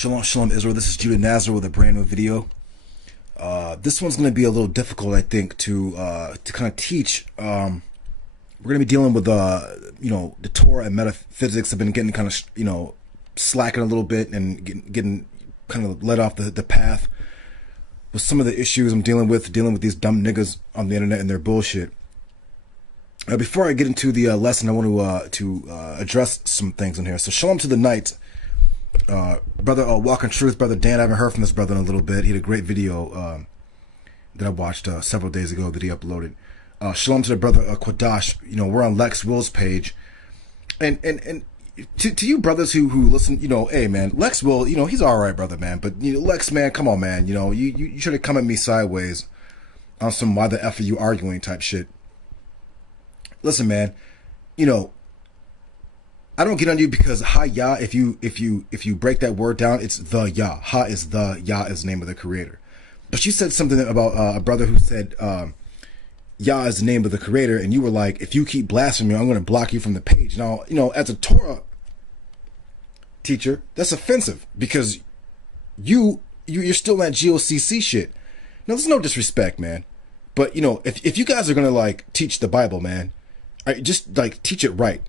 Shalom, shalom, Israel. This is Judah Nazar with a brand new video. This one's going to be a little difficult, I think, to kind of teach. We're going to be dealing with, the Torah and metaphysics have been getting kind of, slacking a little bit and getting kind of led off the path with some of the issues I'm dealing with these dumb niggas on the internet and their bullshit. Before I get into the lesson, I want to address some things in here. So, shalom to the night. Brother Walk in Truth, Brother Dan, I haven't heard from this brother in a little bit. He had a great video that I watched several days ago that he uploaded. Shalom to the brother Quadash. We're on Lex Will's page. And to you brothers who listen, hey man, Lex Will, he's alright, brother, man. But Lex, man, come on, man. You should have come at me sideways on some why the F are you arguing type shit. Listen, man, I don't get on you because Ha Yah, if you break that word down, it's the Yah. Ha is the Yah is the name of the creator. But you said something about a brother who said Yah is the name of the creator, and you were like, if you keep blaspheming, I'm going to block you from the page. Now, as a Torah teacher, that's offensive because you're still that GOCC shit. Now, there's no disrespect, man. But, if you guys are going to like teach the Bible, man, just like teach it right.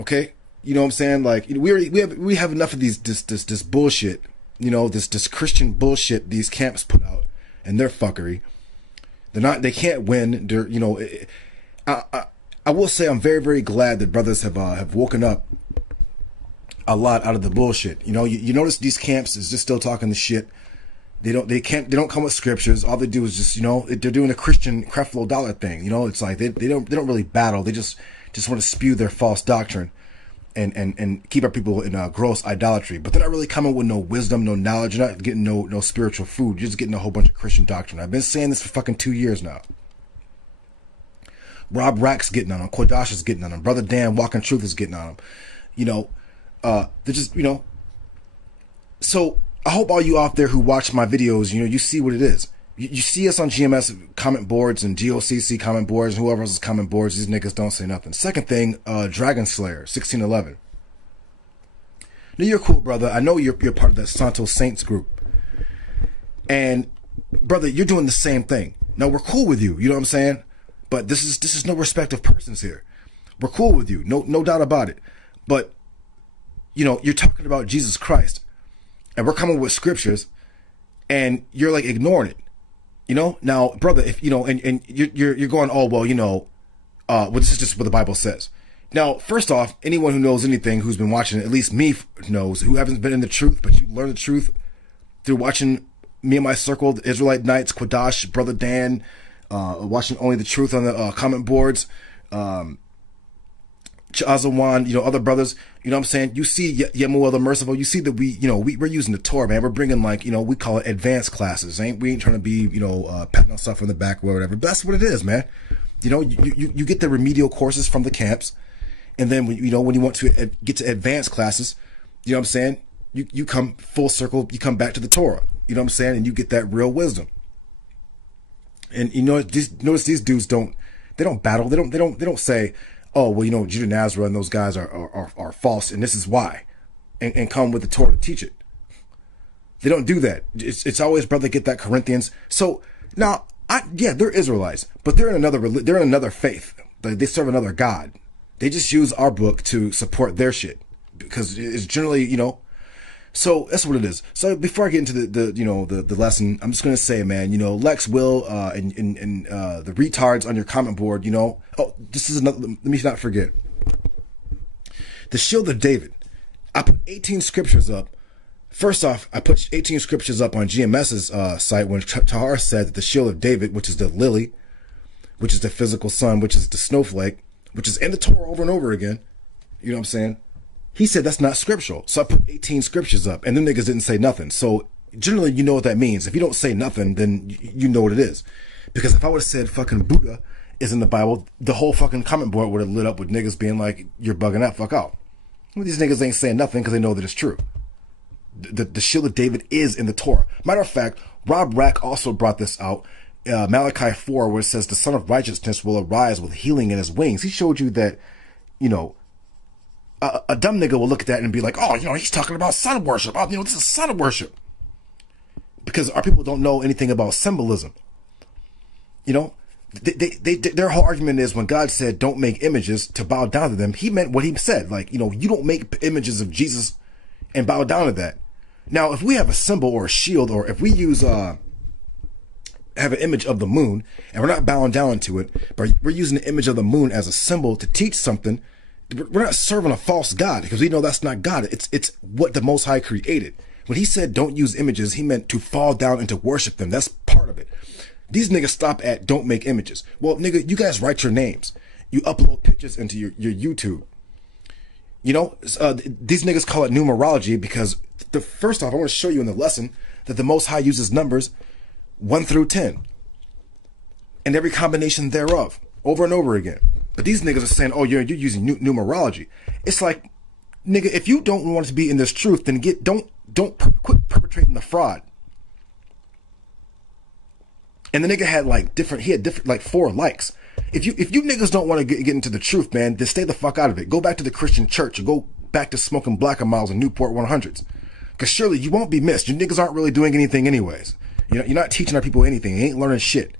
Okay? You know what I'm saying? Like, we have enough of this bullshit, this Christian bullshit these camps put out and their fuckery. They can't win. I will say I'm very, very glad that brothers have woken up a lot out of the bullshit. You notice these camps is just still talking the shit. They don't come with scriptures. All they do is just, they're doing a Christian Creflo Dollar thing. It's like they don't really battle. They just want to spew their false doctrine and keep our people in gross idolatry. But they're not really coming with no wisdom, no knowledge. You're not getting no spiritual food. You're just getting a whole bunch of Christian doctrine. I've been saying this for fucking 2 years now. Rob Rack's getting on them. Quadash is getting on them. Brother Dan Walk in Truth is getting on them. They're just, So I hope all you out there who watch my videos, you see what it is. You see us on GMS comment boards and GOCC comment boards and whoever else's comment boards. These niggas don't say nothing. Second thing, Dragon Slayer 1611. Now you're cool, brother. I know you're part of that Santos Saints group, and brother, you're doing the same thing. Now we're cool with you. You know what I'm saying? But this is no respect of persons here. We're cool with you, no doubt about it. But you're talking about Jesus Christ, and we're coming with scriptures, and you're like ignoring it. Now, brother, if and you're going, oh well, well, this is just what the Bible says. Now, first off, anyone who knows anything, who's been watching, at least me knows, who haven't been in the truth, but you learn the truth through watching me and my circle, the Israelite Knights, Quadash, Brother Dan, watching Only the Truth on the comment boards, Chazawan, other brothers, what I'm saying? You see Yemuel the Merciful, you see that we're using the Torah, man. We're bringing we call it advanced classes. We ain't trying to be, patting ourselves on the back or whatever. But that's what it is, man. You get the remedial courses from the camps. And then, when you want to get to advanced classes, you know what I'm saying? You come full circle, you come back to the Torah. You know what I'm saying? And you get that real wisdom. And notice these dudes don't battle. They don't say, oh, well, Judah Nazareth and those guys are false, and this is why, and come with the Torah to teach it. They don't do that. It's always, brother, get that Corinthians. So now, they're Israelites, but they're in another faith. They serve another God. They just use our book to support their shit because it's generally, So that's what it is. So before I get into the lesson, I'm just gonna say, man, Lex Will and the retards on your comment board, oh, this is another. Let me not forget. The Shield of David. I put 18 scriptures up. First off, I put 18 scriptures up on GMS's site when Tahar said that the Shield of David, which is the lily, which is the physical sun, which is the snowflake, which is in the Torah over and over again. You know what I'm saying? He said that's not scriptural. So I put 18 scriptures up, and them niggas didn't say nothing. So generally, you know what that means. If you don't say nothing, then you know what it is. Because if I would have said fucking Buddha is in the Bible, the whole fucking comment board would have lit up with niggas being like, you're bugging out, fuck out. Well, these niggas ain't saying nothing because they know that it's true. The Shield of David is in the Torah. Matter of fact, Rob Rack also brought this out. Malachi 4, where it says the Son of Righteousness will arise with healing in his wings. He showed you that, a dumb nigga will look at that and be like, oh, he's talking about sun worship. Oh, this is sun worship. Because our people don't know anything about symbolism. Their whole argument is when God said, don't make images to bow down to them, he meant what he said. Like, you don't make images of Jesus and bow down to that. Now, if we have a symbol or a shield, or if we use, have an image of the moon and we're not bowing down to it, but we're using the image of the moon as a symbol to teach something, we're not serving a false God, because we know that's not God. It's what the Most High created. When he said don't use images, he meant to fall down and to worship them. That's part of it. These niggas stop at don't make images. Well, nigga, you guys write your names. You upload pictures into your YouTube. These niggas call it numerology because first off, I want to show you in the lesson that the Most High uses numbers 1 through 10 and every combination thereof over and over again. But these niggas are saying, oh, you're using numerology. It's like, nigga, if you don't want to be in this truth, then quit perpetrating the fraud. And the nigga had different 4 likes. If you niggas don't want to get into the truth, man, then stay the fuck out of it. Go back to the Christian church or go back to smoking Black and Miles and Newport 100s. Because surely you won't be missed. You niggas aren't really doing anything anyways. You're not teaching our people anything. You ain't learning shit.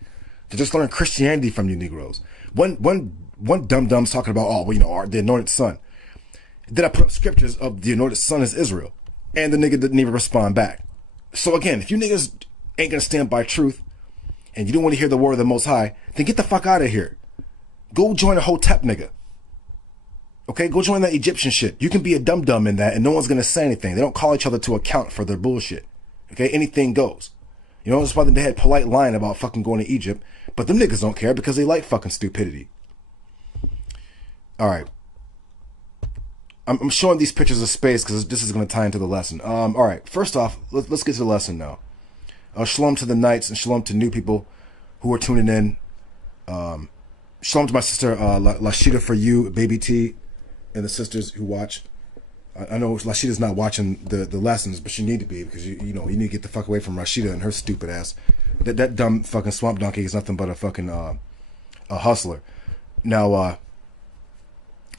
They're just learning Christianity from you Negroes. One dum-dum's talking about, the anointed son. Then I put up scriptures of the anointed son is Israel. And the nigga didn't even respond back. So again, if you niggas ain't gonna stand by truth, and you don't want to hear the word of the Most High, then get the fuck out of here. Go join a Hotep nigga. Okay, go join that Egyptian shit. You can be a dum-dum in that, and no one's gonna say anything. They don't call each other to account for their bullshit. Okay, anything goes. That's why they had polite line about fucking going to Egypt, but them niggas don't care because they like fucking stupidity. All right. I'm showing these pictures of space because this is going to tie into the lesson. All right. First off, let's get to the lesson now. Shalom to the knights and shalom to new people who are tuning in. Shalom to my sister Lashida for you, Baby T, and the sisters who watch. I know Lashida's not watching the lessons, but she need to be, because you need to get the fuck away from Rashida and her stupid ass. That dumb fucking swamp donkey is nothing but a fucking a hustler. Now,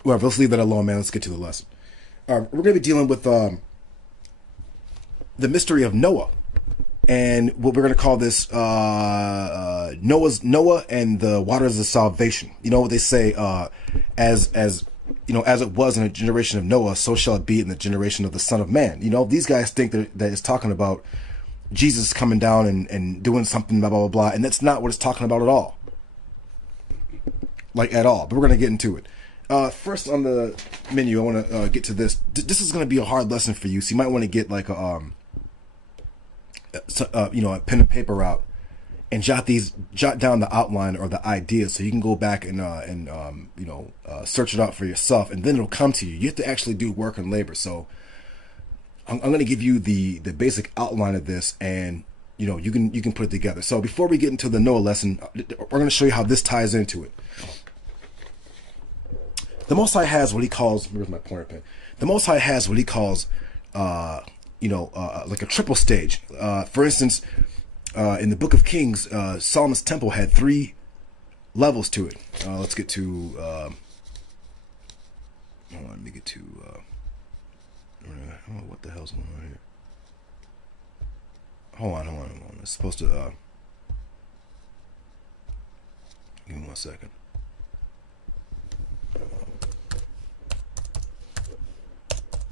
whatever, let's leave that alone, man. Let's get to the lesson. We're going to be dealing with the mystery of Noah, and what we're going to call this Noah and the waters of salvation. You know what they say, as it was in the generation of Noah, so shall it be in the generation of the Son of Man. These guys think that it's talking about Jesus coming down and doing something, blah, blah, blah, blah, and that's not what it's talking about at all. Like, at all. But we're going to get into it. First on the menu, I want to get to this. This is going to be a hard lesson for you, so you might want to get like a pen and paper out and jot down the outline or the ideas, so you can go back and search it out for yourself, and then it'll come to you. You have to actually do work and labor. So I'm going to give you the basic outline of this, and you can put it together. So before we get into the Noah lesson, we're going to show you how this ties into it. The Most High has what he calls, where's my pointer pen? The Most High has what he calls, like a triple stage. For instance, in the Book of Kings, Solomon's temple had 3 levels to it. Let's get to, hold on, let me get to, what the hell's going on here? Hold on. It's supposed to, give me 1 second.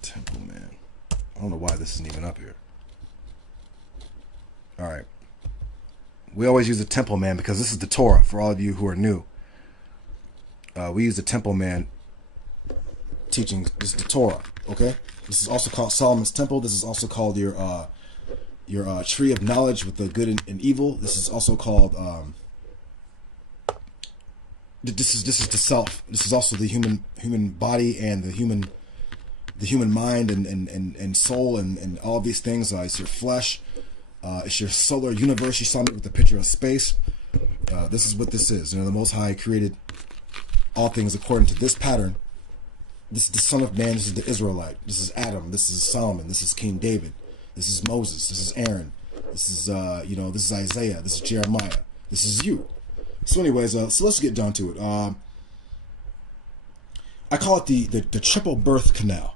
Temple, man. I don't know why this isn't even up here. All right. We always use the temple, man, because this is the Torah for all of you who are new. We use the temple, man, teaching. This is the Torah, okay? This is also called Solomon's temple. This is also called your tree of knowledge with the good and evil. This is also called this is the self. This is also the human body and the human mind and soul and all of these things. It's your flesh. It's your solar universe. You saw me with the picture of space. This is what this is. The Most High created all things according to this pattern. This is the Son of Man. This is the Israelite. This is Adam. This is Solomon. This is King David. This is Moses. This is Aaron. This is this is Isaiah. This is Jeremiah. This is you. So anyways, so let's get down to it. I call it the triple birth canal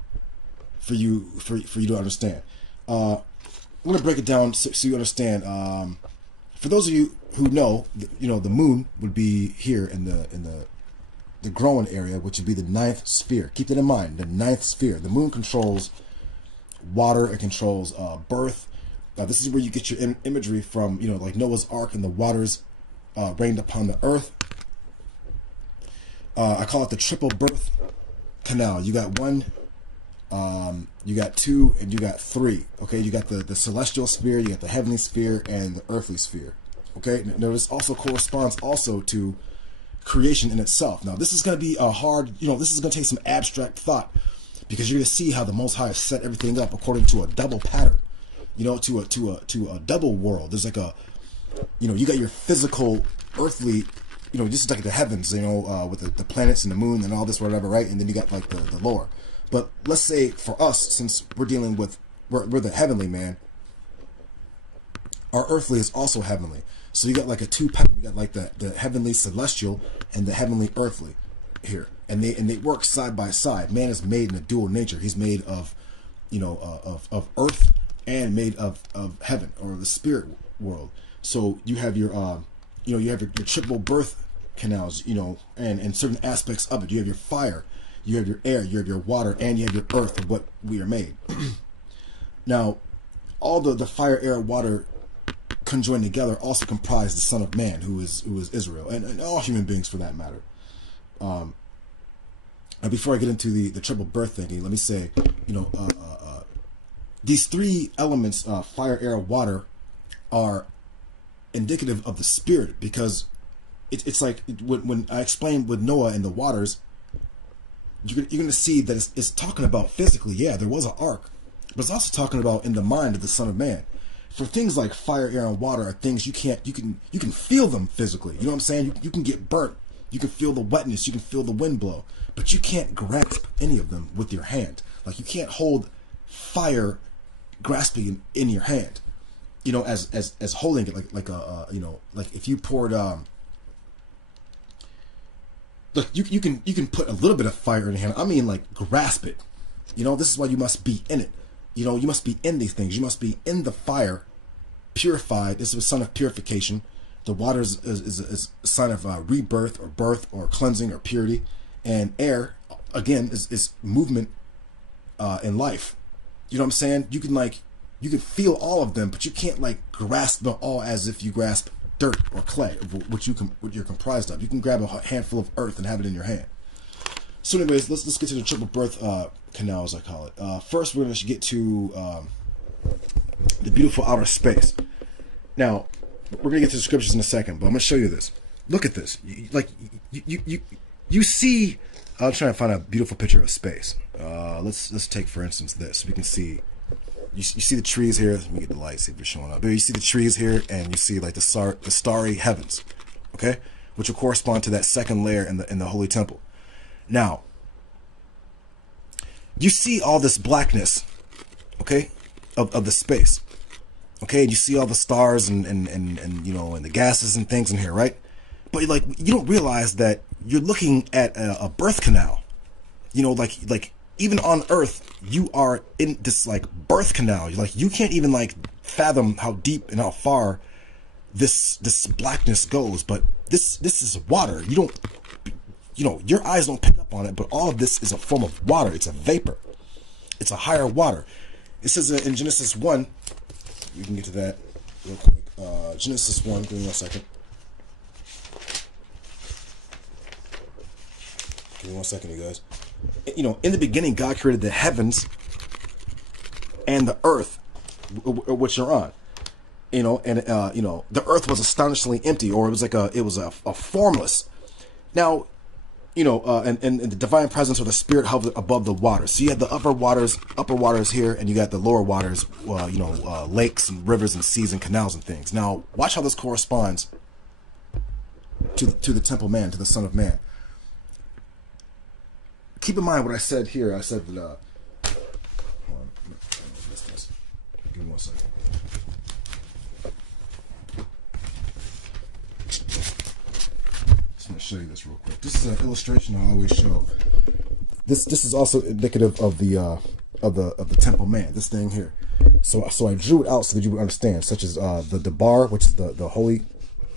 for you to understand. I'm going to break it down so you understand. For those of you who know, the moon would be here in the growing area, which would be the ninth sphere. Keep that in mind, the ninth sphere. The moon controls water, it controls birth. This is where you get your imagery from, like Noah's Ark and the waters rained upon the earth. I call it the triple birth canal. You got 1, you got 2, and you got 3. Okay, you got the celestial sphere, you got the heavenly sphere, and the earthly sphere. Okay, now this also corresponds also to creation in itself. Now this is going to be a hard, this is going to take some abstract thought, because you're going to see how the Most High set everything up according to a double pattern, to a double world. There's like a, you got your physical earthly, this is like the heavens, with the planets and the moon and all this whatever, right? And then you got like the lower. But let's say for us, since we're dealing with, we're the heavenly man, our earthly is also heavenly. So you got like a two pattern. You got like the heavenly celestial and the heavenly earthly here, and they work side by side. Man is made in a dual nature. He's made of, of earth and made of heaven, or the spirit world. So you have your you have your triple birth canals, and certain aspects of it. You have your fire, you have your air, you have your water, and you have your earth, of what we are made. Now, all the fire, air, water conjoined together also comprise the Son of Man, who is Israel, and all human beings for that matter. And before I get into the triple birth thinking, let me say, these 3 elements, fire, air, water, are indicative of the spirit, because it's like when I explained with Noah and the waters, you're going to see that it's talking about physically. Yeah, there was an ark, but it's also talking about in the mind of the Son of Man. For things like fire, air, and water are things you can feel them physically. You know what I'm saying? You can get burnt. You can feel the wetness. You can feel the wind blow. But you can't grasp any of them with your hand. Like, you can't hold fire grasping in your hand. As holding it like like if you poured look, you can put a little bit of fire in your hand. I mean, like, grasp it. This is why you must be in it. You must be in these things. You must be in the fire, purified. This is a sign of purification. The water is a sign of rebirth or birth or cleansing or purity. And air, again, is movement in life. You know what I'm saying? You can feel all of them, but you can't like grasp them all as if you grasp dirt or clay, what you're comprised of. You can grab a handful of earth and have it in your hand. So anyways, let's get to the triple birth canal, as I call it. First, we're going to get to the beautiful outer space. Now, we're going to get to the scriptures in a second, but I'm going to show you this. Look at this. You see. I'm trying to find a beautiful picture of space. Let's take, for instance, this. We can see. You see the trees here. Let me get the light, see if you're showing up. There, you see the trees here, and you see like the starry heavens, okay, which will correspond to that second layer in the Holy Temple. Now, you see all this blackness, okay, of the space, okay, and you see all the stars and the gases and things in here, right? But like, you don't realize that you're looking at a birth canal, like even on Earth, you are in this like birth canal. Like, you can't even like fathom how deep and how far this blackness goes. But this is water. You don't. Your eyes don't pick up on it, but all of this is a form of water. It's a vapor. It's a higher water. It says in Genesis 1, we can get to that real quick. Genesis 1, give me 1 second. Give me 1 second, you guys. In the beginning, God created the heavens and the earth, which you're on. The earth was astonishingly empty, or it was a formless. Now, and the divine presence or the spirit hovered above the waters. So you had the upper waters here, and you got the lower waters, lakes and rivers and seas and canals and things. Now, watch how this corresponds to the temple man, to the Son of Man. Keep in mind what I said here. I said that. Hold on, I missed this. Give me 1 second. Just want to show you this real quick. This is an illustration I always show. this is also indicative of the temple man, this thing here. So I drew it out so that you would understand, such as the bar, which is the holy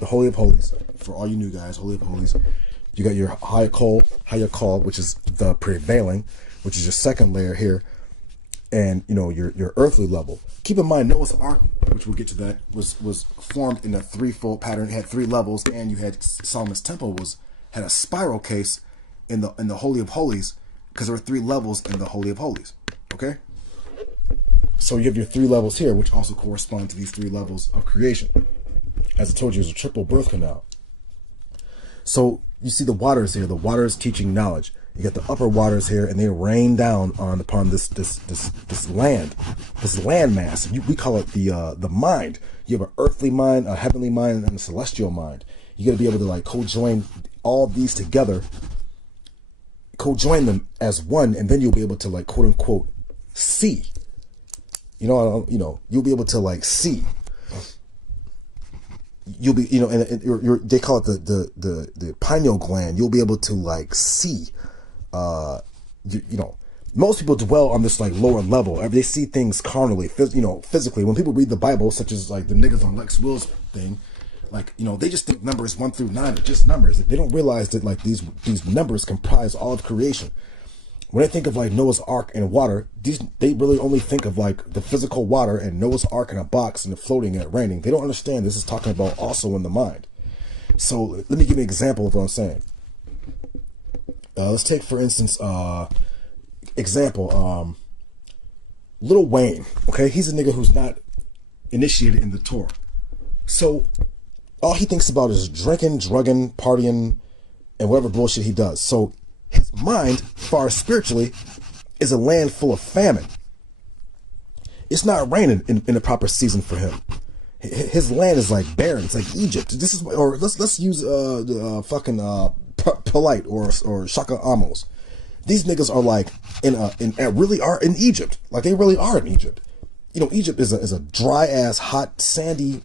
of holies. For all you new guys, holy of holies. You got your hayakol, which is the prevailing, which is your second layer here, and you know your earthly level. Keep in mind, Noah's Ark, which we'll get to that, was formed in a threefold pattern. It had 3 levels, and you had Solomon's temple had a spiral case in the holy of holies, because there were 3 levels in the holy of holies. Okay, so you have your 3 levels here, which also correspond to these 3 levels of creation. As I told you, it's a triple birth canal. So you see the waters here. The waters teaching knowledge. You got the upper waters here, and they rain down upon this land, this land mass. We call it the mind. You have an earthly mind, a heavenly mind, and a celestial mind. You got to be able to like co-join all these together, co-join them as one, and then you'll be able to like quote unquote see. You'll be able to like see. You'll be, and they call it the pineal gland. You'll be able to like see. Most people dwell on this like lower level. They see things carnally, physically. When people read the Bible, such as like the niggas on Lex Will's thing, like, they just think numbers 1 through 9 are just numbers. They don't realize that like these numbers comprise all of creation. When I think of like Noah's Ark and water, they really only think of like the physical water and Noah's Ark in a box and it floating and it raining. They don't understand this is talking about also in the mind. So let me give you an example of what I'm saying. Let's take, for instance, Lil Wayne. Okay, he's a nigga who's not initiated in the Torah. So all he thinks about is drinking, drugging, partying, and whatever bullshit he does. So his mind, far spiritually, is a land full of famine. It's not raining in a proper season for him. His land is like barren. It's like Egypt. This is, or let's use Polite or Shaka Amos. These niggas are like really are in Egypt. Like they really are in Egypt. Egypt is a dry ass, hot, sandy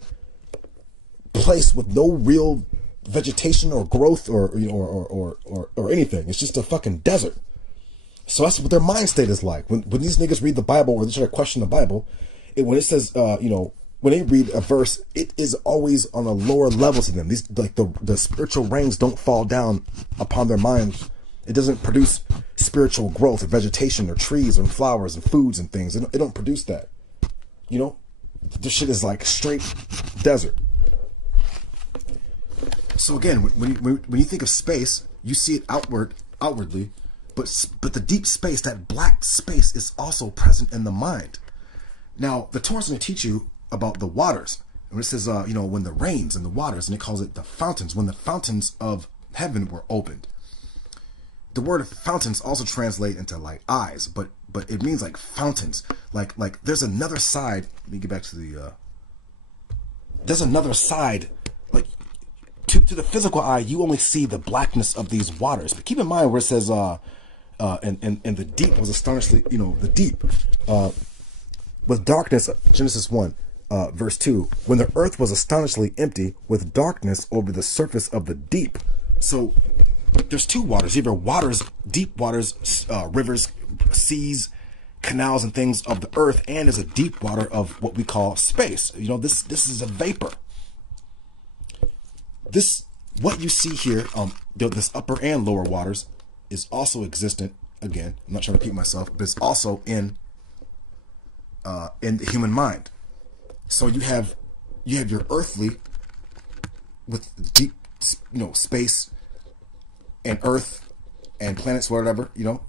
place with no real vegetation or growth or anything. It's just a fucking desert. So that's what their mind state is like. When these niggas read the Bible or they try to question the Bible, when it says when they read a verse, it is always on a lower level to them. These like the spiritual rains don't fall down upon their minds. It doesn't produce spiritual growth or vegetation or trees and flowers and foods and things. It don't produce that. This shit is like straight desert. So again, when you think of space, you see it outwardly, but the deep space, that black space, is also present in the mind. Now, the Torah is going to teach you about the waters. And it says, when the rains and the waters, and it calls it the fountains, when the fountains of heaven were opened. The word fountains also translate into like eyes, but it means like fountains. Like there's another side. Let me get back to there's another side, like to the physical eye, you only see the blackness of these waters. But keep in mind where it says, and the deep was astonishingly, the deep, with darkness, Genesis 1, verse 2, when the earth was astonishingly empty with darkness over the surface of the deep. So there's 2 waters, either waters, deep waters, rivers, seas, canals and things of the earth, and there's a deep water of what we call space. This is a vapor. What you see here, this upper and lower waters, is also existent. Again, I'm not trying to repeat myself, but it's also in the human mind. So you have your earthly with deep, space and earth and planets, whatever. You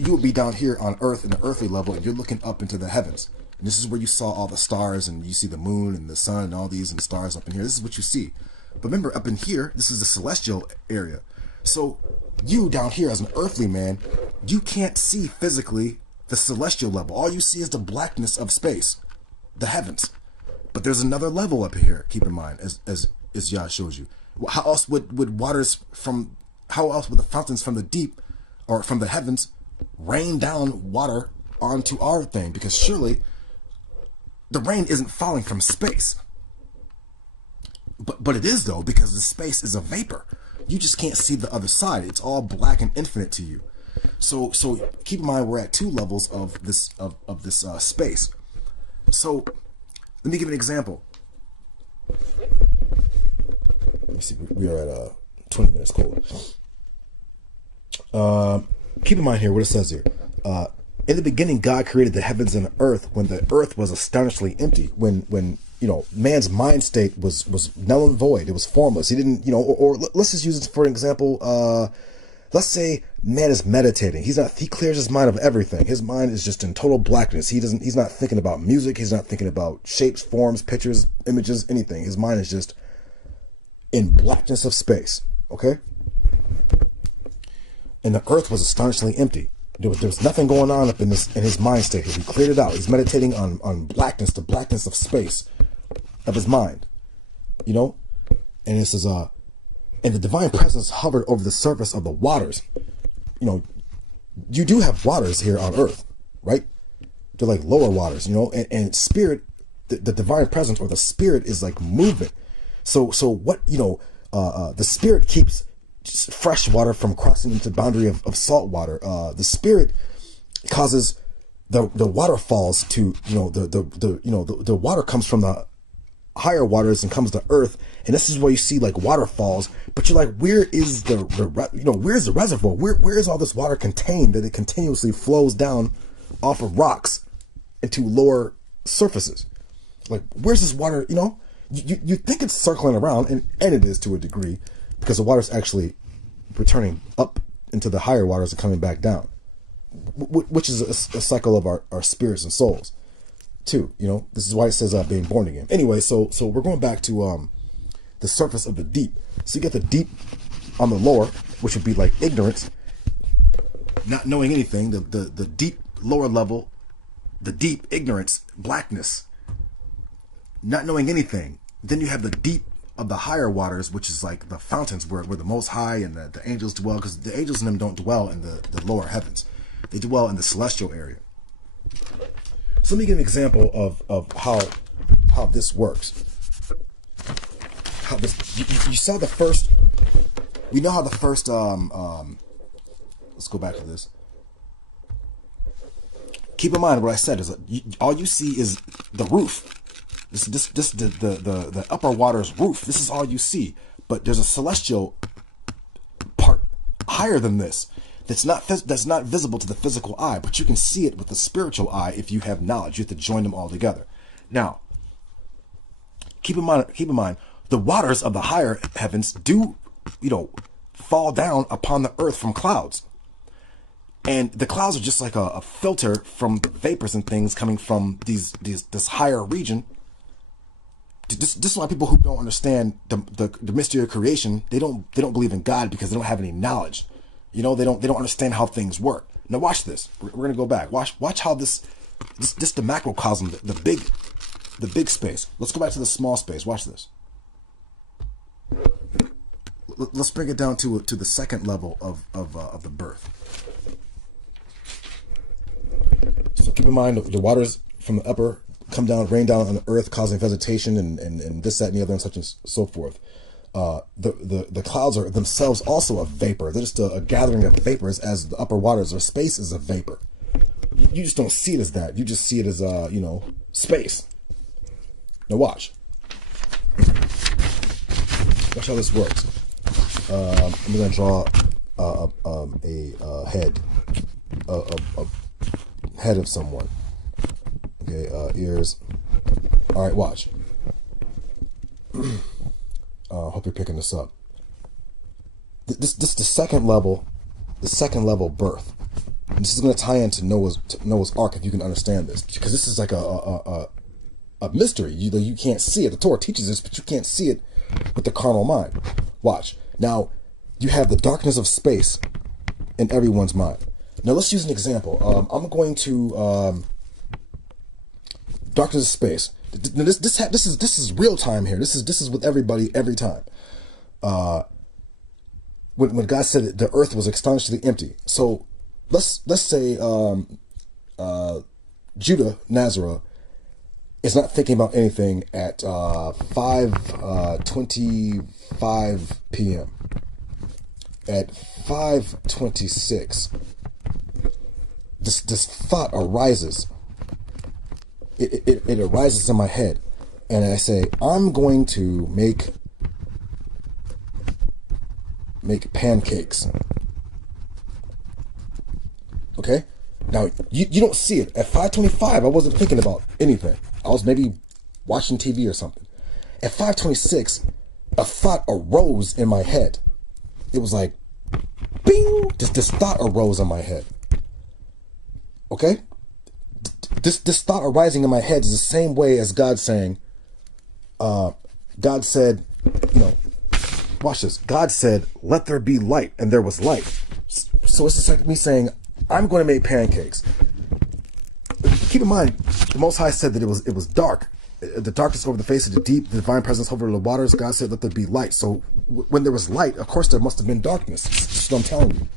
would be down here on Earth in the earthly level, and you're looking up into the heavens. And this is where you saw all the stars, and you see the moon and the sun and all these and the stars up in here. This is what you see. But remember, up in here, this is the celestial area. So you down here as an earthly man, you can't see physically the celestial level. All you see is the blackness of space, the heavens. But there's another level up here, keep in mind, as Yah shows you. How else would the fountains from the deep or from the heavens rain down water onto our thing? Because surely the rain isn't falling from space. But it is, though, because the space is a vapor. You just can't see the other side. It's all black and infinite to you. So keep in mind we're at two levels of this space. So let me give an example. Let me see. We are at 20 minutes. Cool. Keep in mind here what it says here. In the beginning, God created the heavens and the earth when the earth was astonishingly empty. When man's mind state was null and void. It was formless. He didn't, or let's just use it for an example. Let's say man is meditating. He clears his mind of everything. His mind is just in total blackness. He's not thinking about music. He's not thinking about shapes, forms, pictures, images, anything. His mind is just in blackness of space. Okay? And the earth was astonishingly empty. There was nothing going on up in his mind state. He cleared it out. He's meditating on blackness, the blackness of space of his mind. And this is and the divine presence hovered over the surface of the waters. You do have waters here on earth, right? They're like lower waters, and spirit, the divine presence or the spirit is like movement. So what, the spirit keeps fresh water from crossing into the boundary of salt water. The spirit causes the waterfalls to, the water comes from the higher waters and comes to earth. And this is where you see like waterfalls, but you're like, where is where's the reservoir? Where is all this water contained that it continuously flows down off of rocks into lower surfaces? Like, where's this water? You think it's circling around, and it is to a degree, because the water's actually returning up into the higher waters and coming back down, which is a cycle of our spirits and souls too. This is why it says being born again. Anyway, so we're going back to the surface of the deep. So you get the deep on the lower, which would be like ignorance, not knowing anything. The deep lower level, the deep ignorance, blackness, not knowing anything. Then you have the deep of the higher waters, which is like the fountains where the Most High and the angels dwell, because the angels in them don't dwell in the lower heavens. They dwell in the celestial area. So let me give an example of how this works. How this, you saw the first, we know how the first, let's go back to this. Keep in mind what I said is all you see is the roof. The upper water's roof. This is all you see. But there's a celestial part higher than this that's not visible to the physical eye, but you can see it with the spiritual eye if you have knowledge. You have to join them all together. Now, keep in mind, the waters of the higher heavens do, fall down upon the earth from clouds. And the clouds are just like a filter from the vapors and things coming from this higher region. This is why people who don't understand the mystery of creation, they don't believe in God, because they don't have any knowledge. They don't understand how things work. Now watch this. We're gonna go back. Watch how this the macrocosm, the big space. Let's go back to the small space. Watch this. Let's bring it down to the second level of the birth. So keep in mind the waters from the upper come down, rain down on the earth, causing vegetation and this, that, and the other, and such and so forth. The clouds are themselves also a vapor. They're just a gathering of vapors, as the upper waters or space is a vapor. You just don't see it as that. You just see it as space. Now watch. Watch how this works. I'm gonna draw a head, a head of someone. Okay, ears. All right, watch. Hope you're picking this up. This the second level birth. And this is going to tie into Noah's Ark, if you can understand this, because this is like a mystery. You can't see it. The Torah teaches this, but you can't see it with the carnal mind. Watch. Now, you have the darkness of space in everyone's mind. Now, let's use an example. I'm going to darkness of space. This is real time here. This is with everybody every time. When God said that the earth was astonishingly empty. So let's say Judah Nazareth is not thinking about anything at 5:25 p.m. At 5:26, this thought arises. It arises in my head, and I say, I'm going to make pancakes. Okay? Now, you don't see it. At 5:25, I wasn't thinking about anything. I was maybe watching TV or something. At 5:26, a thought arose in my head. It was like, bing! This thought arose in my head. Okay? This thought arising in my head is the same way as God saying, God said, watch this. God said, let there be light, and there was light. So it's just like me saying, I'm going to make pancakes. Keep in mind, the Most High said that it was dark. The darkness over the face of the deep, the divine presence over the waters. God said, let there be light. So when there was light, of course there must have been darkness. That's what I'm telling you.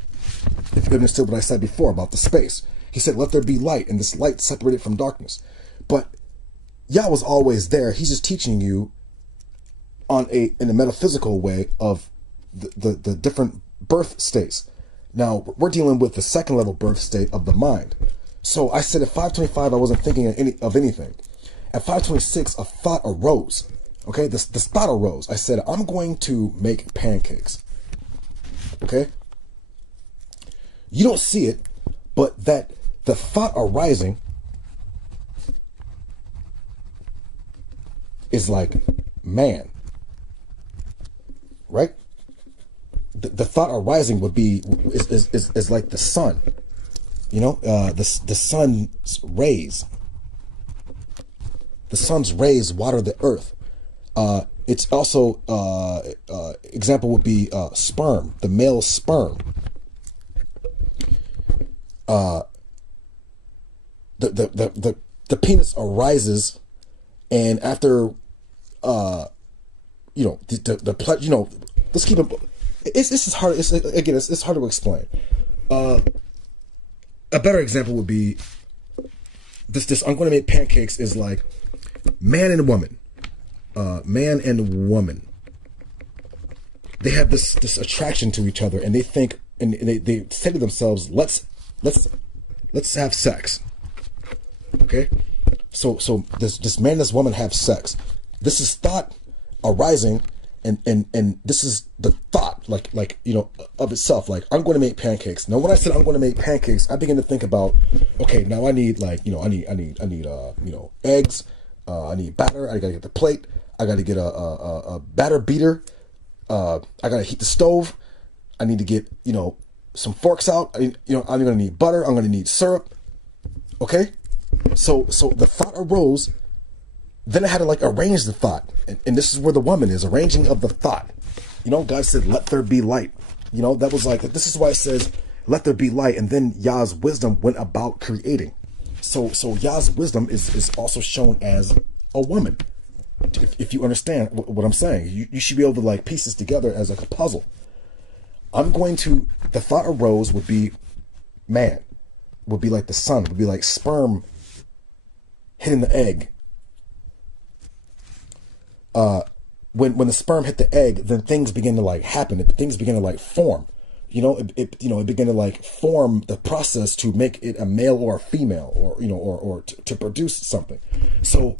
If you understood what I said before about the space. He said, let there be light, and this light separated from darkness. But Yah was always there. He's just teaching you in a metaphysical way of the different birth states. Now, we're dealing with the second level birth state of the mind. So I said at 5:25, I wasn't thinking of anything. At 5:26, a thought arose. Okay, this thought arose. I said, I'm going to make pancakes. Okay? You don't see it, but that the thought arising is like man. Right? The thought arising would be is like the sun. The sun's rays. The sun's rays water the earth. It's also example would be sperm, the male sperm. The penis arises, and after let's keep it. This is hard. It's hard to explain. A better example would be this. I'm going to make pancakes is like man and woman. Man and woman. They have this attraction to each other, and they think, and they say to themselves, let's have sex. Okay, so this man and this woman have sex. This is thought arising, and this is the thought of itself. Like, I'm going to make pancakes. Now, when I said I'm going to make pancakes, I begin to think about, okay, now I need I need eggs. I need batter. I gotta get the plate. I gotta get a batter beater. I gotta heat the stove. I need to get some forks out. I'm gonna need butter. I'm gonna need syrup. Okay, so the thought arose. Then I had to arrange the thought, and this is where the woman is, arranging of the thought. God said, "Let there be light." That was this is why it says, "Let there be light," and then Yah's wisdom went about creating. So Yah's wisdom is also shown as a woman. If you understand what I'm saying, you should be able to piece this together as a puzzle. The thought arose would be man, would be like the sun, would be like sperm hitting the egg. When the sperm hit the egg, then things begin to happen. Things begin to form. It began to form the process to make it a male or a female, or to produce something. So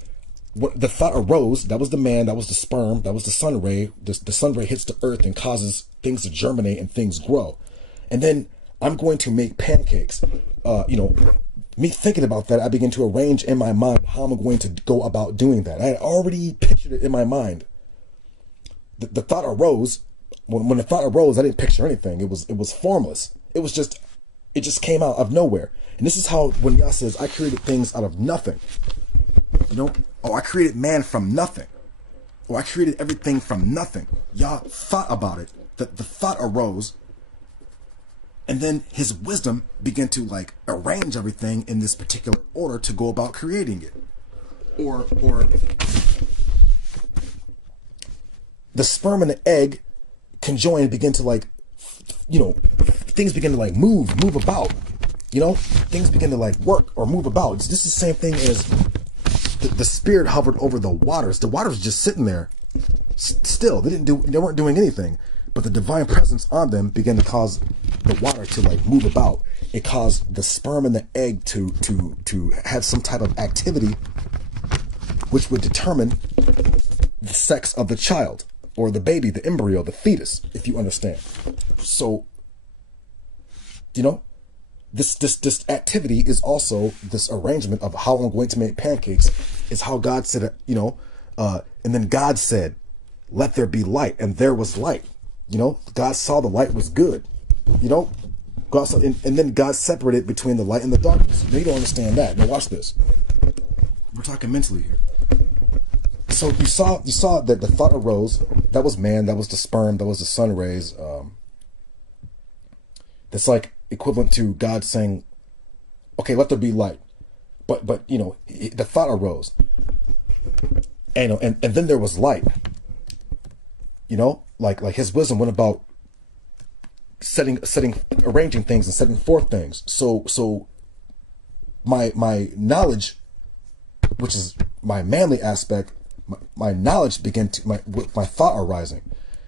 what the thought arose, that was the man, that was the sperm, that was the sun ray. The sun ray hits the earth and causes things to germinate and things grow. And then I'm going to make pancakes. Me thinking about that, I begin to arrange in my mind how I'm going to go about doing that. I had already pictured it in my mind. The thought arose. When the thought arose, I didn't picture anything. It was formless. It just came out of nowhere. And this is how, when Yah says, I created things out of nothing. I created man from nothing. I created everything from nothing. Yah thought about it. The thought arose. And then his wisdom began to arrange everything in this particular order to go about creating it. Or the sperm and the egg conjoin and begin to things begin to move about. Things begin to work or move about. This is the same thing as the spirit hovered over the waters. The waters were just sitting there still. They weren't doing anything. But the divine presence on them began to cause the water to move about. it caused the sperm and the egg to have some type of activity which would determine the sex of the child or the baby, the embryo, the fetus, if you understand. So, you know, this activity is also this arrangement of how I'm going to make pancakes is how God said it, you know, and then God said, let there be light, and there was light. You know, God saw the light was good. You know, God saw, and then God separated between the light and the darkness. Now you don't understand that. Now watch this. We're talking mentally here. So you saw that the thought arose. That was man. That was the sperm. That was the sun rays. That's like equivalent to God saying, "Okay, let there be light." But you know, the thought arose, and then there was light. You know, like his wisdom went about arranging things and setting forth things. So my knowledge, which is my manly aspect, my knowledge began to my thought arising,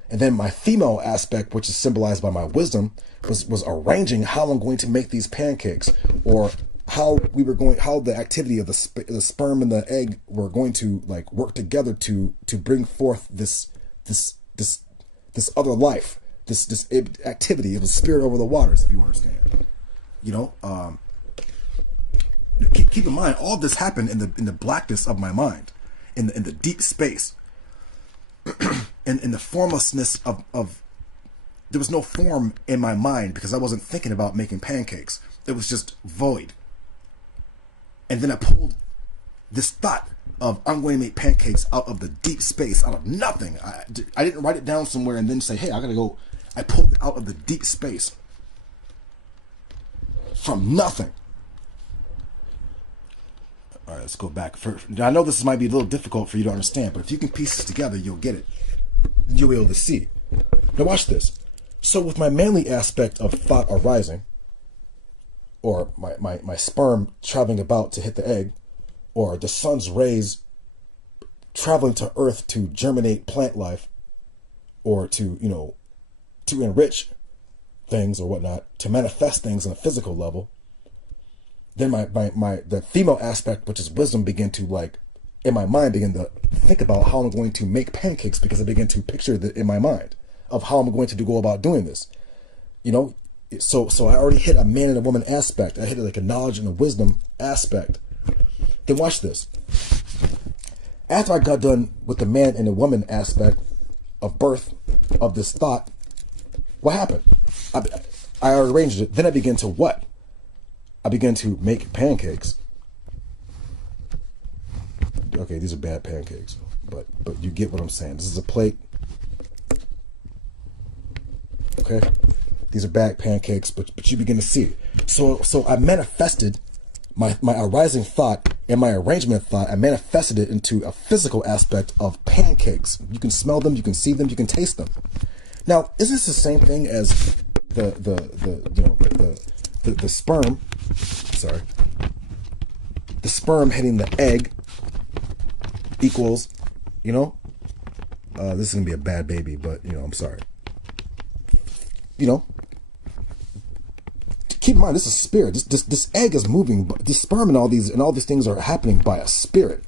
and then my female aspect, which is symbolized by my wisdom, was arranging how I'm going to make these pancakes, or how the activity of the sperm and the egg were going to like work together to bring forth this other life, this activity of the spirit over the waters, if you understand. You know, keep in mind, all this happened in the blackness of my mind, in the deep space, in the formlessness of there was no form in my mind because I wasn't thinking about making pancakes. It was just void. And then I pulled this thought of I'm going to make pancakes out of the deep space, out of nothing. I didn't write it down somewhere and then say, hey, I gotta go. I pulled it out of the deep space from nothing. All right, let's go back. I know this might be a little difficult for you to understand, but if you can piece this together, you'll get it. You'll be able to see. Now watch this. So with my manly aspect of thought arising, or my sperm traveling about to hit the egg, or the sun's rays traveling to earth to germinate plant life, or to, you know, to enrich things or whatnot, to manifest things on a physical level, then the female aspect, which is wisdom, begin to, like, in my mind, begin to think about how I'm going to make pancakes, because I begin to picture in my mind of how I'm going to go about doing this. You know, so I already hit a man and a woman aspect. I hit like a knowledge and a wisdom aspect. Then watch this. After I got done with the man and the woman aspect of birth of this thought, what happened? I arranged it. Then I began to what? I began to make pancakes. Okay, these are bad pancakes, but you get what I'm saying. This is a plate. Okay, these are bad pancakes, but you begin to see it. So I manifested my arising thought and my arrangement thought. I manifested it into a physical aspect of pancakes. You can smell them, you can see them, you can taste them. Now, is this the same thing as the sperm? Sorry, the sperm hitting the egg equals, you know, this is gonna be a bad baby, but you know, I'm sorry. You know, keep in mind, this is spirit. This egg is moving. This sperm and all these things are happening by a spirit.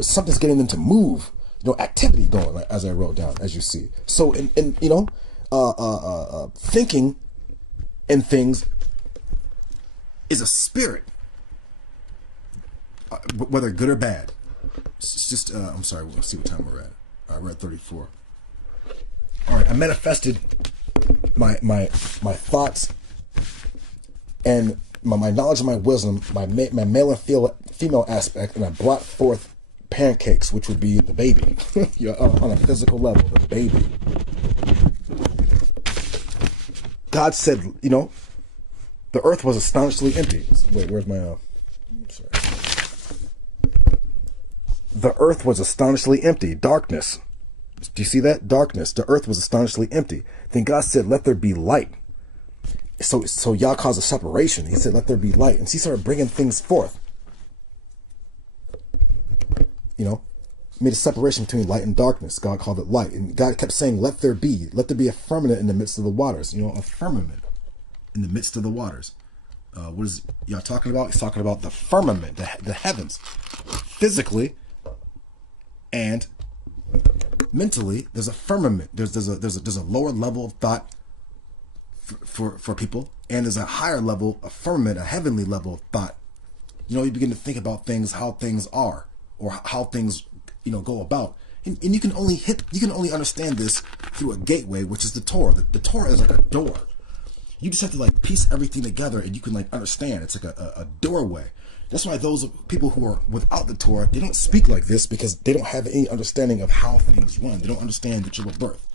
Something's getting them to move. You know, activity going, as I wrote down, as you see. So, and you know, thinking and things is a spirit, whether good or bad. It's just, I'm sorry. We'll see what time we're at. We're at 34. All right, I manifested my thoughts and my knowledge and my wisdom, my male and female aspect, and I brought forth pancakes, which would be the baby, on a physical level, the baby. God said, you know, the earth was astonishingly empty. Wait, where's my? Sorry. The earth was astonishingly empty. Darkness. Do you see that? Darkness. The earth was astonishingly empty. Then God said, let there be light. So Yah caused a separation. He said, let there be light. And he started bringing things forth. You know, made a separation between light and darkness. God called it light. And God kept saying, let there be a firmament in the midst of the waters. You know, a firmament. in the midst of the waters. What is y'all talking about? He's talking about the firmament, the heavens, physically and mentally. There's a firmament. There's a lower level of thought for people, and there's a higher level, a firmament, a heavenly level of thought. You know, you begin to think about things, how things are, or how things, you know, go about. And you can only understand this through a gateway, which is the Torah. The Torah is like a door. You just have to like piece everything together, and you can like understand. It's like a doorway. That's why those people who are without the Torah, they don't speak like this, because they don't have any understanding of how things run. They don't understand the triple birth.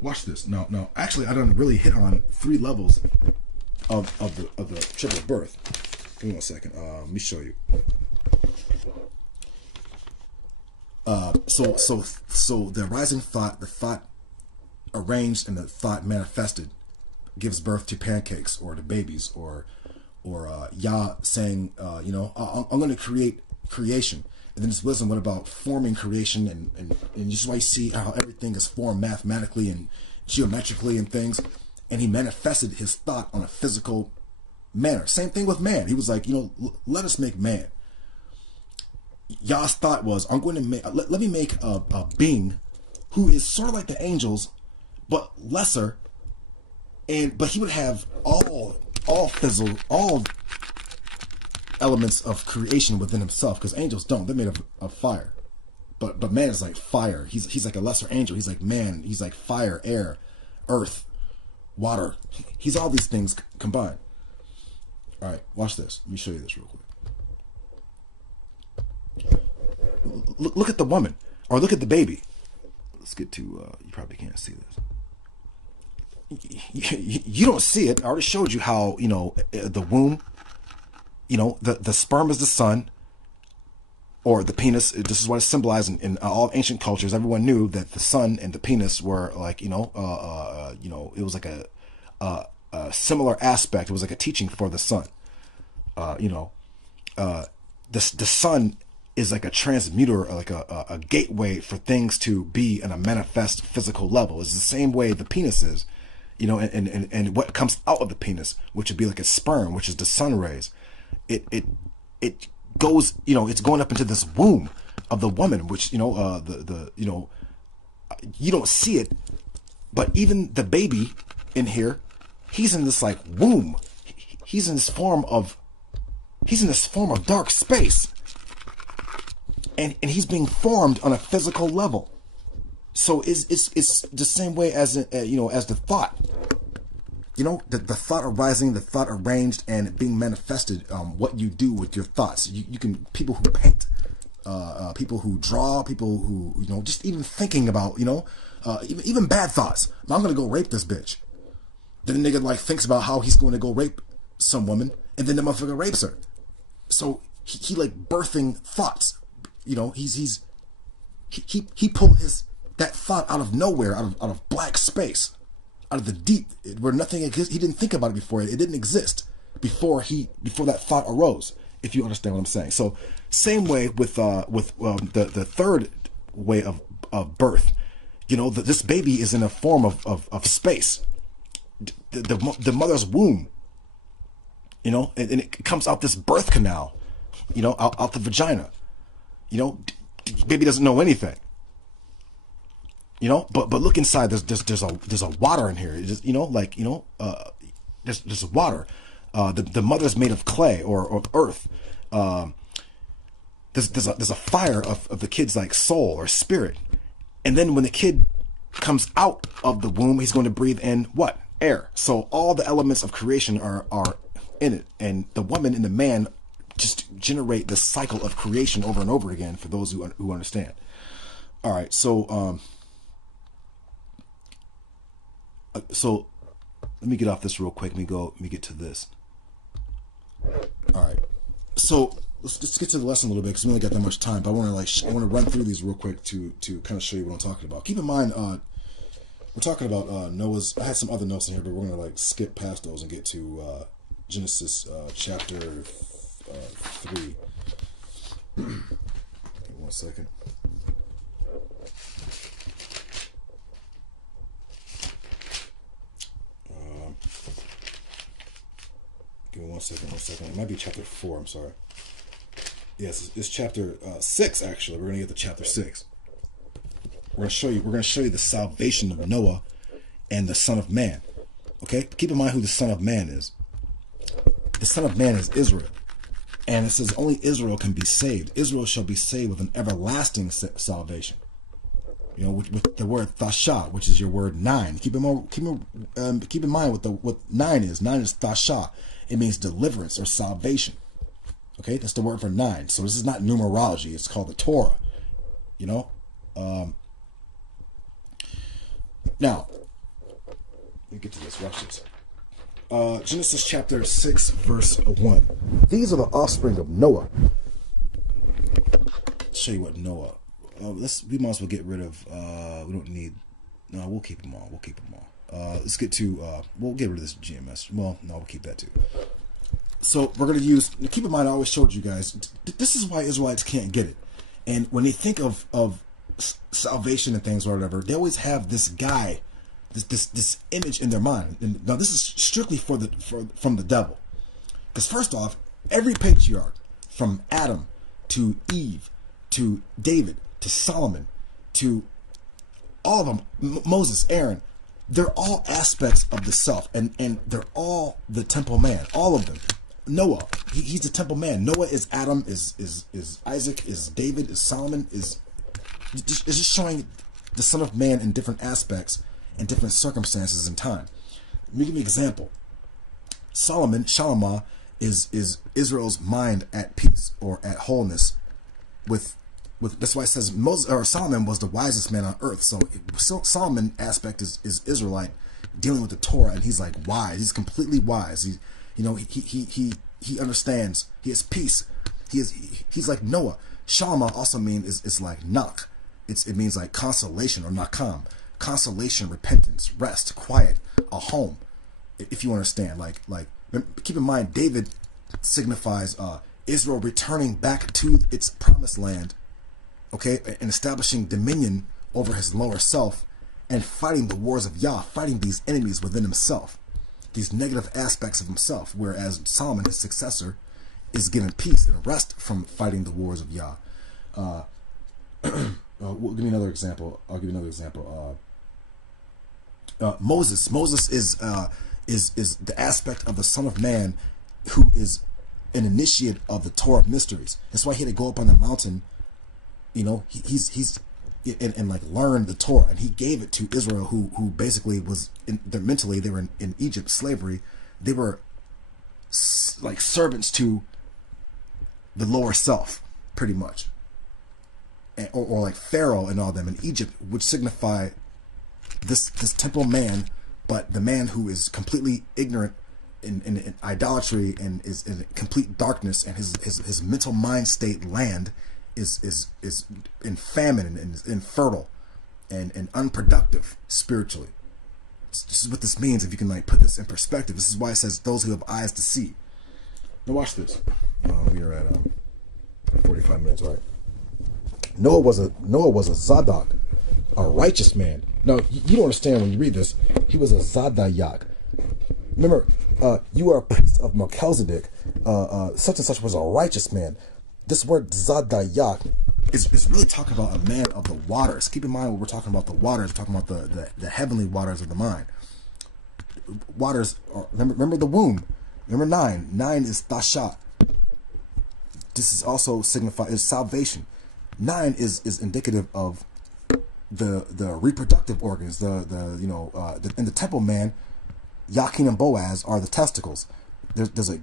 Watch this. No. Actually, I don't really hit on 3 levels of the triple birth. Give me 1 second. Let me show you. So the rising thought, the thought arranged and the thought manifested, gives birth to pancakes or to babies, or Yah saying, you know, I'm going to create creation. And then his wisdom went about forming creation, and this is why you see how everything is formed mathematically and geometrically and things. And he manifested his thought on a physical manner. Same thing with man. He was like, you know, let us make man. Yah's thought was, I'm going to make, let me make a being who is sort of like the angels, but lesser. But he would have all elements of creation within himself, because angels don't. They're made of fire. But man is like fire. He's like a lesser angel. He's like man. He's like fire, air, earth, water. He's all these things combined. All right, watch this. Let me show you this real quick. Look at the woman, or look at the baby. Let's get to, you probably can't see this. You don't see it. I already showed you how, you know, the womb, you know, the sperm is the sun, or the penis. This is what it symbolized in all ancient cultures. Everyone knew that the sun and the penis were like, you know, it was like a similar aspect. It was like a teaching for the sun. The sun is like a transmuter, like a gateway for things to be in a manifest physical level. It's the same way the penis is. You know, and what comes out of the penis, which would be like a sperm, which is the sun rays, it goes, you know, it's going up into this womb of the woman, which, you know, you know, you don't see it, but even the baby in here, he's in this like womb. He's in this form of dark space, and he's being formed on a physical level. So it's the same way as you know, as the thought. You know, the thought arising, the thought arranged, and being manifested. What you do with your thoughts. You can, people who paint, people who draw, people who, you know, just even thinking about, you know, even bad thoughts. I'm gonna go rape this bitch. Then the nigga like thinks about how he's going to go rape some woman, and then the motherfucker rapes her. So he like birthing thoughts. You know, he pulled that thought out of nowhere, out of black space, out of the deep, where nothing exists. He didn't think about it before. It didn't exist before that thought arose. If you understand what I'm saying. So same way with the third way of birth. You know, this baby is in a form of space. The mother's womb. You know, and it comes out this birth canal. You know, out the vagina. You know, baby doesn't know anything. You know, but look inside. There's a water in here. It's just, you know, like, you know, there's water. The mother's made of clay or earth. There's a fire of the kid's like soul or spirit, and then when the kid comes out of the womb, he's going to breathe in what? Air. So all the elements of creation are in it, and the woman and the man just generate this cycle of creation over and over again. For those who understand. All right, so let me get off this real quick. Let me get to this. All right, so let's just get to the lesson a little bit, because we only got that much time. But I want to run through these real quick to kind of show you what I'm talking about. Keep in mind, we're talking about Noah's. I had some other notes in here, but we're gonna like skip past those and get to Genesis chapter 3. 1 second. One second. It might be chapter 4. I'm sorry. Yes, it's chapter 6. Actually, we're gonna get to chapter 6. We're gonna show you the salvation of Noah and the Son of Man. Okay, keep in mind who the Son of Man is. The Son of Man is Israel, and it says only Israel can be saved. Israel shall be saved with an everlasting salvation. You know, with the word thasha, which is your word 9. Keep in mind what 9 is. 9 is thasha. It means deliverance or salvation. Okay, that's the word for 9. So this is not numerology. It's called the Torah. You know. Now, let me get to this. Watch this. Genesis chapter 6, verse 1. These are the offspring of Noah. Let's show you what Noah. We might as well get rid of. We don't need. No, we'll keep them all. Let's get to. We'll get rid of this GMS. Well, no, we'll keep that too. So we're going to use. Keep in mind, I always showed you guys. This is why Israelites can't get it. And when they think of salvation and things or whatever, they always have this guy, this image in their mind. And now this is strictly from the devil. Because first off, every patriarch, from Adam to Eve to David to Solomon to all of them, Moses, Aaron, they're all aspects of the self, and they're all the temple man, all of them. Noah, he's the temple man. Noah is Adam, is Isaac, is David, is Solomon, is it's just showing the Son of Man in different aspects and different circumstances and time. Let me give you an example. Solomon, Shalamah, is Israel's mind at peace or at wholeness with that's why it says Solomon was the wisest man on earth. So Solomon aspect is Israelite dealing with the Torah, and he's like wise. He's completely wise. He understands. He has peace. He's like Noah. Shalma also means is like nak. It means like consolation or nakam. Consolation, repentance, rest, quiet, a home. If you understand, like keep in mind, David signifies Israel returning back to its promised land, okay, and establishing dominion over his lower self and fighting the wars of Yah, fighting these enemies within himself, these negative aspects of himself, whereas Solomon, his successor, is given peace and rest from fighting the wars of Yah. Give me another example. I'll give you another example. Moses is the aspect of the Son of Man who is an initiate of the Torah mysteries. That's why he had to go up on the mountain. You know, he's like learn the Torah, and he gave it to Israel, who basically was mentally they were in Egypt slavery. They were like servants to the lower self, pretty much, or like Pharaoh and all them in Egypt, which signify this temple man, but the man who is completely ignorant in idolatry and is in complete darkness, and his mental mind state land is in famine and is infertile and unproductive spiritually. This is what this means if you can like put this in perspective. This is why it says those who have eyes to see. Now watch this. We are at 45 minutes, right? Noah was a Zadok, a righteous man. Now you don't understand when you read this. He was a Zadayak. Remember, you are a priest of Melchizedek. Such and such was a righteous man. This word Zadayak is really talking about a man of the waters. Keep in mind when we're talking about the waters, we're talking about the heavenly waters of the mind. Waters, remember the womb. Remember 9. 9 is Thasha. This is also is salvation. 9 is indicative of the reproductive organs. In the temple man, Yakin and Boaz are the testicles. There's a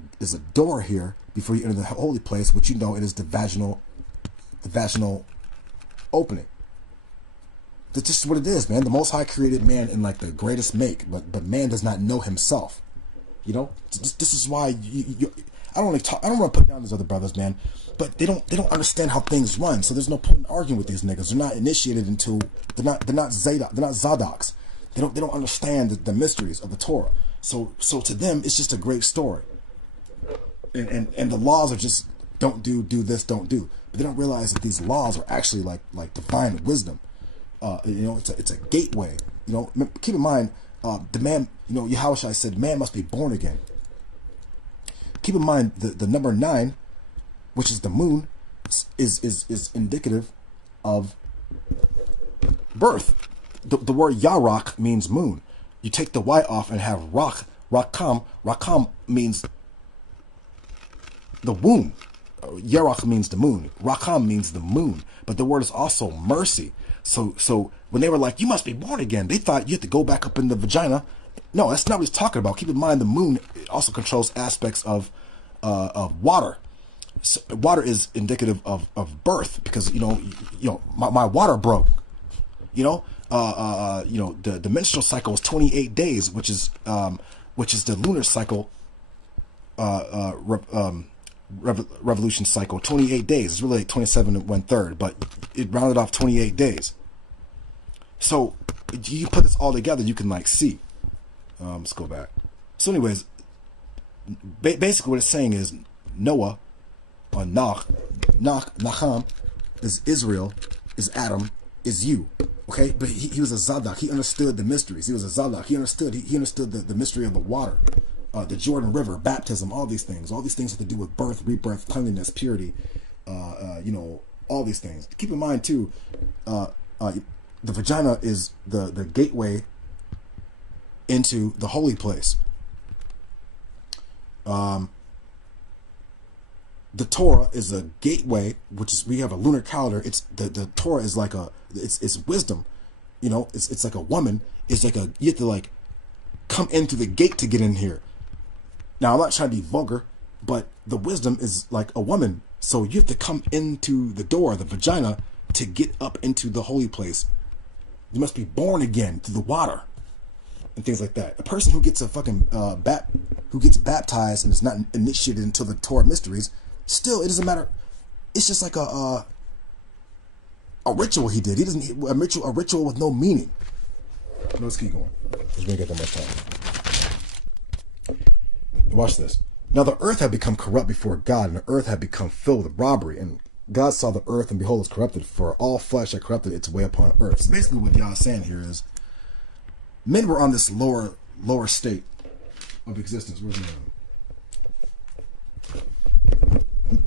door here before you enter the holy place, which you know it is the vaginal opening. That's just what it is, man. The Most High created man in like the greatest make, but man does not know himself. You know, this is why I don't want to put down these other brothers, man, but they don't understand how things run. So there's no point in arguing with these niggas. They're not initiated into they're not Zadoks. They don't understand the mysteries of the Torah. So to them, it's just a great story. And the laws are just don't do this, don't do. But they don't realize that these laws are actually like divine wisdom. It's a gateway. You know, keep in mind, the man. You know, Yahushua said, man must be born again. keep in mind the number 9, which is the moon, is indicative of birth. The word Yarok means moon. You take the Y off and have Rakam. Rakam means the womb. Yarok means the moon. Rakam means the moon. But the word is also mercy. So when they were like, you must be born again, they thought you had to go back up in the vagina. No, that's not what he's talking about. Keep in mind the moon also controls aspects of water. So water is indicative of birth, because you know my water broke. The menstrual cycle is 28 days, which is the lunar cycle, revolution cycle. 28 days. It's really like 27 1/3, but it rounded off 28 days. So you put this all together, you can like see. Let's go back. So anyways, basically what it's saying is Noah, or Nacham, is Israel, is Adam, is you. Okay, but he was a Zadok. He understood the mysteries. He was a Zadok. He understood the mystery of the water, the Jordan River, baptism, all these things. All these things have to do with birth, rebirth, cleanliness, purity. All these things. Keep in mind too, the vagina is the gateway into the holy place. The Torah is a gateway, which is, we have a lunar calendar. It's the Torah is like it's wisdom, it's like a woman. It's like you have to like come in through the gate to get in here. Now I'm not trying to be vulgar, but the wisdom is like a woman. So you have to come into the door, the vagina, to get up into the holy place. You must be born again through the water and things like that. A person who gets a fucking who gets baptized and is not initiated into the Torah mysteries, still, it doesn't matter. It's just like a ritual he did. He doesn't a ritual with no meaning. Let's keep going, because we ain't got that much time. Watch this. Now the earth had become corrupt before God, and the earth had become filled with robbery. And God saw the earth, and behold, it was corrupted, for all flesh had corrupted its way upon earth. So basically what Yah's saying here is, men were on this lower state of existence. Where's my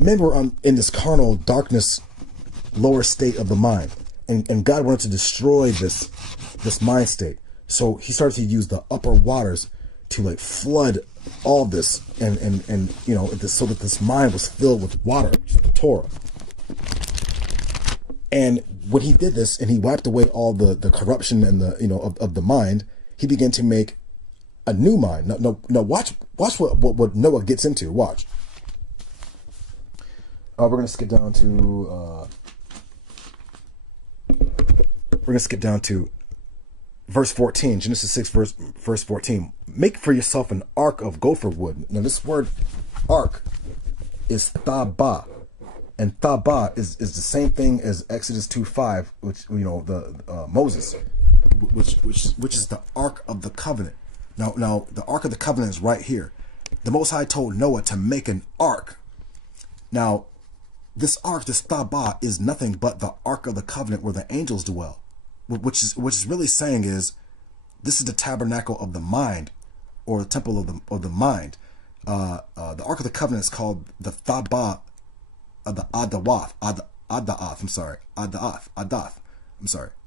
men were in this carnal darkness, lower state of the mind, and God wanted to destroy this mind state. So he started to use the upper waters to like flood all this, and so that this mind was filled with water, which is the Torah. And when he did this, and he wiped away all the corruption and of the mind, he began to make a new mind. No, watch what Noah gets into. Watch. We're gonna skip down to verse 14, Genesis 6, verse 14. Make for yourself an ark of gopher wood. Now this word ark is thaba, and thaba is the same thing as Exodus 2:5, which Moses, which is the ark of the covenant. Now the ark of the covenant is right here. The Most High told Noah to make an ark. Now this ark, this thaba, is nothing but the ark of the covenant where the angels dwell. Which is really saying is, this is the tabernacle of the mind, or the temple of the mind. The Ark of the Covenant is called the Thaba of the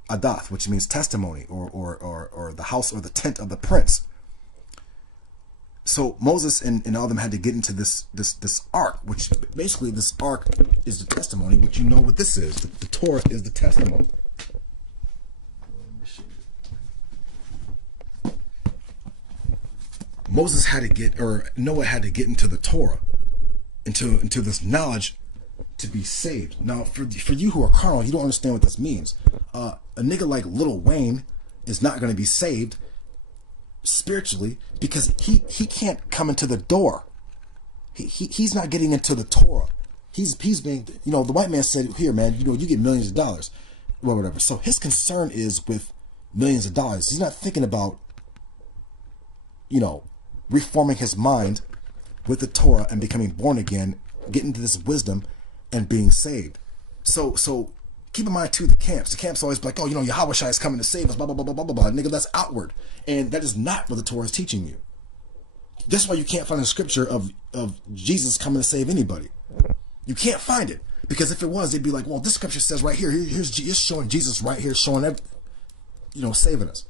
Adath, which means testimony, or the house or the tent of the prince. So Moses and all of them had to get into this ark, which basically this ark is the testimony, which you know what this is. The Torah is the testimony. Noah had to get into the Torah, into this knowledge to be saved. Now, for you who are carnal, you don't understand what this means. A nigga like Lil Wayne is not going to be saved spiritually because he can't come into the door. He's not getting into the Torah. He's being, the white man said, here, man, you get millions of dollars, well, whatever. So his concern is with millions of dollars. He's not thinking about, reforming his mind with the Torah and becoming born again, getting into this wisdom and being saved. So keep in mind too, the camps always be like, Yahweh Shai is coming to save us, blah, blah, blah, blah, blah, blah, blah. Nigga, that's outward. And that is not what the Torah is teaching you. That's why you can't find a scripture of Jesus coming to save anybody. You can't find it. Because if it was, they'd be like, well, this scripture says right here, here's showing Jesus right here, showing, saving us.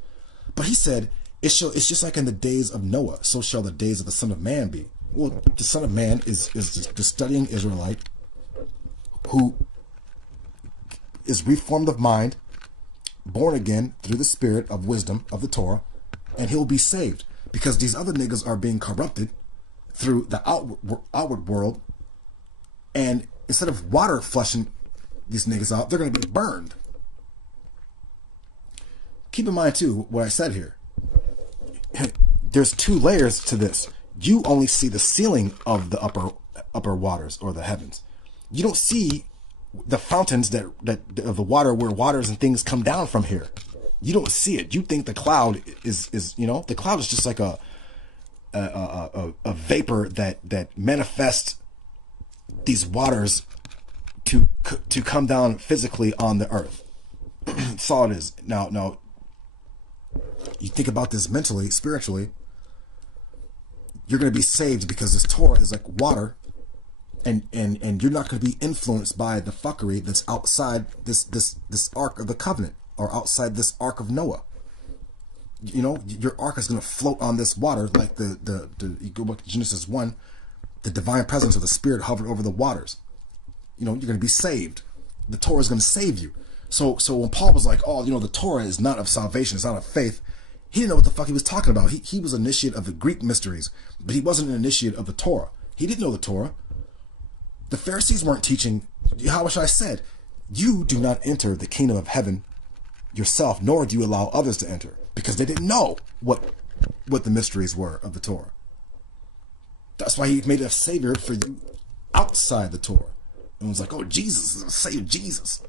But he said, it's just like in the days of Noah, so shall the days of the Son of Man be. Well, the Son of Man is the studying Israelite who is reformed of mind, born again through the spirit of wisdom of the Torah, and he'll be saved. Because these other niggas are being corrupted through the outward world, and instead of water flushing these niggas out, they're going to be burned. Keep in mind, too, what I said here. There's 2 layers to this. You only see the ceiling of the upper waters, or the heavens. You don't see the fountains that of the water, where waters and things come down from here. You don't see it. You think the cloud is the cloud is just like a vapor that manifests these waters to come down physically on the earth. That's all it is. Now, you think about this mentally, spiritually. You're going to be saved because this Torah is like water, and you're not going to be influenced by the fuckery that's outside this Ark of the Covenant, or outside this Ark of Noah. Your ark is going to float on this water, like you go back to Genesis 1, the divine presence of the Spirit hovered over the waters. You're going to be saved. The Torah is going to save you. So when Paul was like, oh, the Torah is not of salvation, it's not of faith, he didn't know what the fuck he was talking about. He was an initiate of the Greek mysteries, but he wasn't an initiate of the Torah. He didn't know the Torah. The Pharisees weren't teaching. How much I said, you do not enter the kingdom of heaven yourself, nor do you allow others to enter, because they didn't know what the mysteries were of the Torah. That's why he made a savior for you outside the Torah, and was like, oh, Jesus is a savior, Jesus.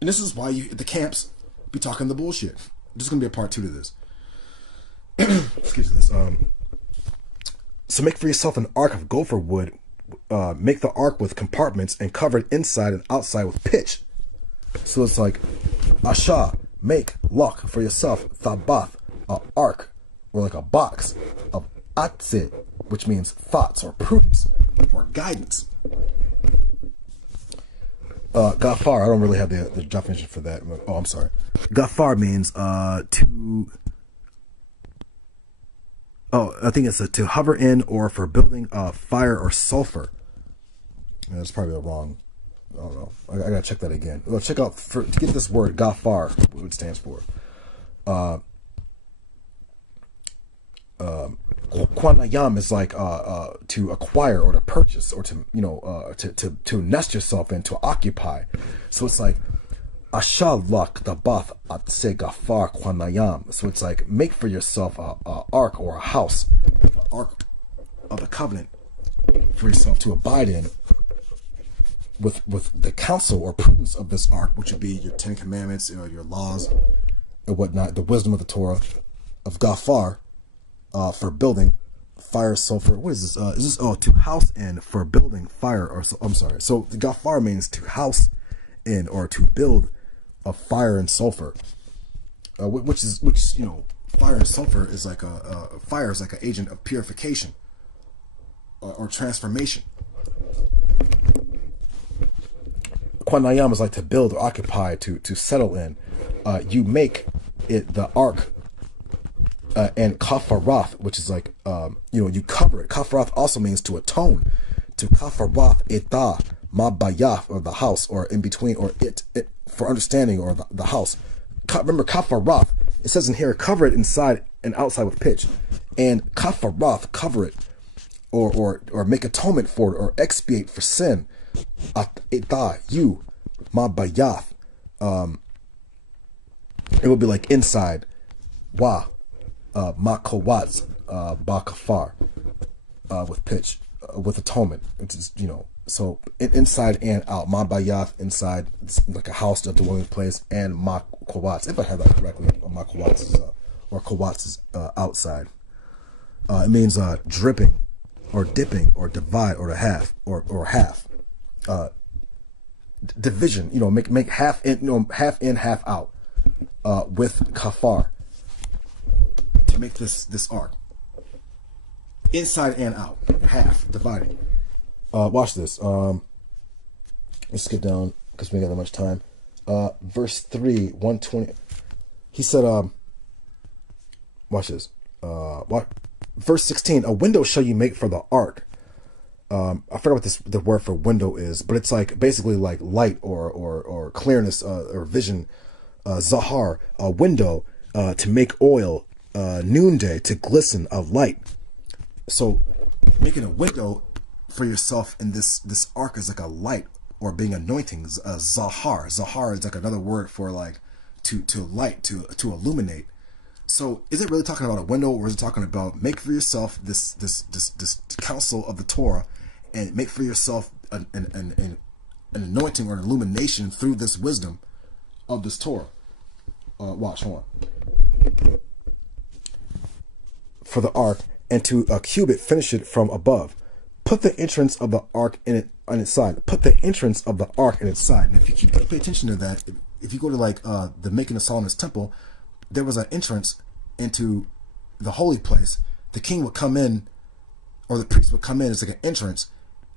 And this is why you at the camps be talking the bullshit. There's gonna be a part 2 to this. Excuse me. So make for yourself an ark of gopher wood. Make the ark with compartments and cover it inside and outside with pitch. So it's like, Asha, make lock for yourself thabath, a ark, or like a box of atzit, which means thoughts or prudence or guidance. Gafar, I don't really have the definition for that. Oh, I'm sorry. Gafar means I think it's to hover in, or for building fire or sulfur. Yeah, that's probably wrong. I don't know. I gotta check that again. Well, check out to get this word Gafar, what it stands for. Kwanayam is like to acquire or to purchase, or to nest yourself in, to occupy. So it's like Ashalak dabath atse gafar kwanayam. So it's like, make for yourself a ark or a house, an ark of the covenant for yourself to abide in, with the counsel or prudence of this ark, which would be your 10 Commandments, your laws and whatnot, the wisdom of the Torah, of Gafar, for building fire, sulfur. What is this? Is this to house in, for building fire, or so? I'm sorry. So the Gafar means to house in, or to build a fire and sulfur, which fire and sulfur is like fire is like an agent of purification or transformation. Kwanayam is like to build or occupy, to settle in. You make it the ark, and kafaroth, which is like you cover it. Kafaroth also means to atone. To kafaroth etah mabayaf, or the house, or in between, or it for understanding, or the house. Remember kafaroth, it says in here, cover it inside and outside with pitch. And kafaroth, cover it, or make atonement for it, or expiate for sin. Etah, you mabayath, it will be like inside. Wa makawatz bakafar, with pitch, with atonement. It's just, so inside and out. Mabayath, inside, like a house, a dwelling place, and makawatz, if I have that correctly, makawatz is or kawatz is outside. It means dripping, or dipping, or divide, or to half, or half. Division, make half in, half in, half out, with kafar, to make this ark. inside and out, half dividing. Watch this. Let's skip down because we ain't got that much time. Verse 3, 120. He said, watch this. Verse 16, a window shall you make for the ark. I forgot what the word for window is, but it's like basically like light or clearness or vision. Zahar, a window to make oil, noonday to glisten of light. So making a window for yourself in this ark is like a light, or being anointing. Zahar. Zahar is like another word for like to light, to illuminate. So is it really talking about a window, or is it talking about make for yourself this counsel of the Torah, and make for yourself an anointing or an illumination through this wisdom of this Torah? Watch, hold on. For the ark, and to a cubit finish it from above. Put the entrance of the ark in it on its side. Put the entrance of the ark in its side. And if you pay attention to that, if you go to like the making of Solomon's temple, there was an entrance into the holy place. The king would come in, or the priest would come in. It's like an entrance,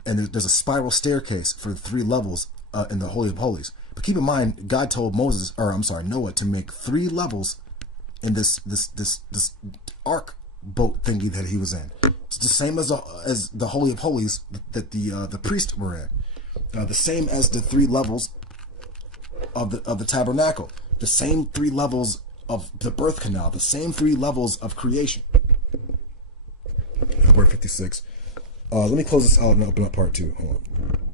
and there's a spiral staircase for the 3 levels in the Holy of Holies. But keep in mind, God told Noah to make 3 levels in this ark boat thingy that he was in. It's the same as the Holy of Holies that the priests were in. The same as the 3 levels of the tabernacle. The same 3 levels of the birth canal. The same 3 levels of creation. Word 56. Let me close this out and open up part 2. Hold on.